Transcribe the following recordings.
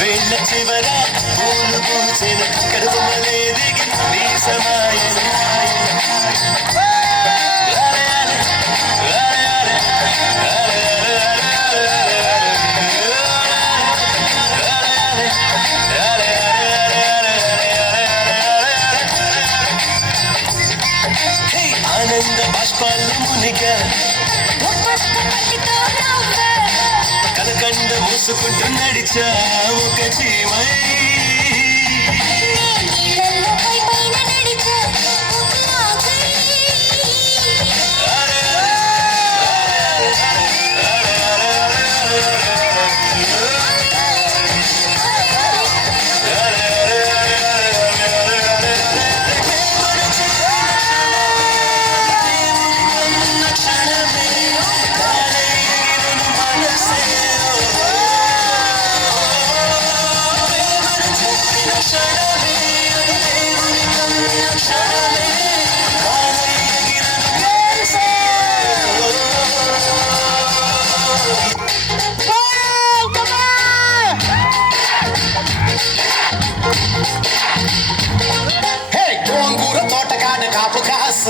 వేళ్ళ చివర పూలు పూసిన కడుపుమలే దిగి నీ సమాయన ఆనంద బాష్పాలు మునిగా కలకండ మూసుకుంటూ నడిచా ఒక చీమై గోంగూర తోటకాడ కాపు కాస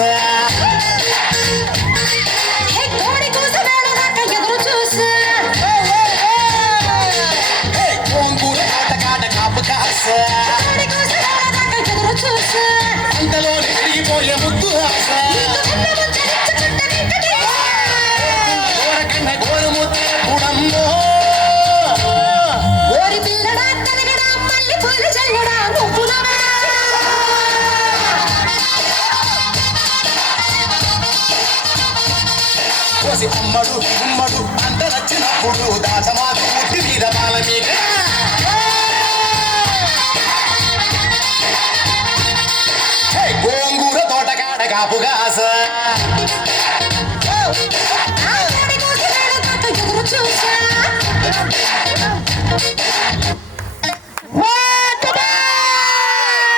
గోంగూర తోటకాడ కాపు కాస అంతలో తిరిగిపోయే ముద్దు ఆశ గోరకన్న గోరుముద్ద గుడమ్మో ఓరి పిల్లడా తనగడా మళ్ళీ పూల చల్లడా నువ్వునవా కోసి అమ్మడు ఉమ్మడు అంత నచ్చినప్పుడు దాచమాకు పుట్టి మీద బాల మీద గోంగూర తోటకాడ కాపుగాస చూసా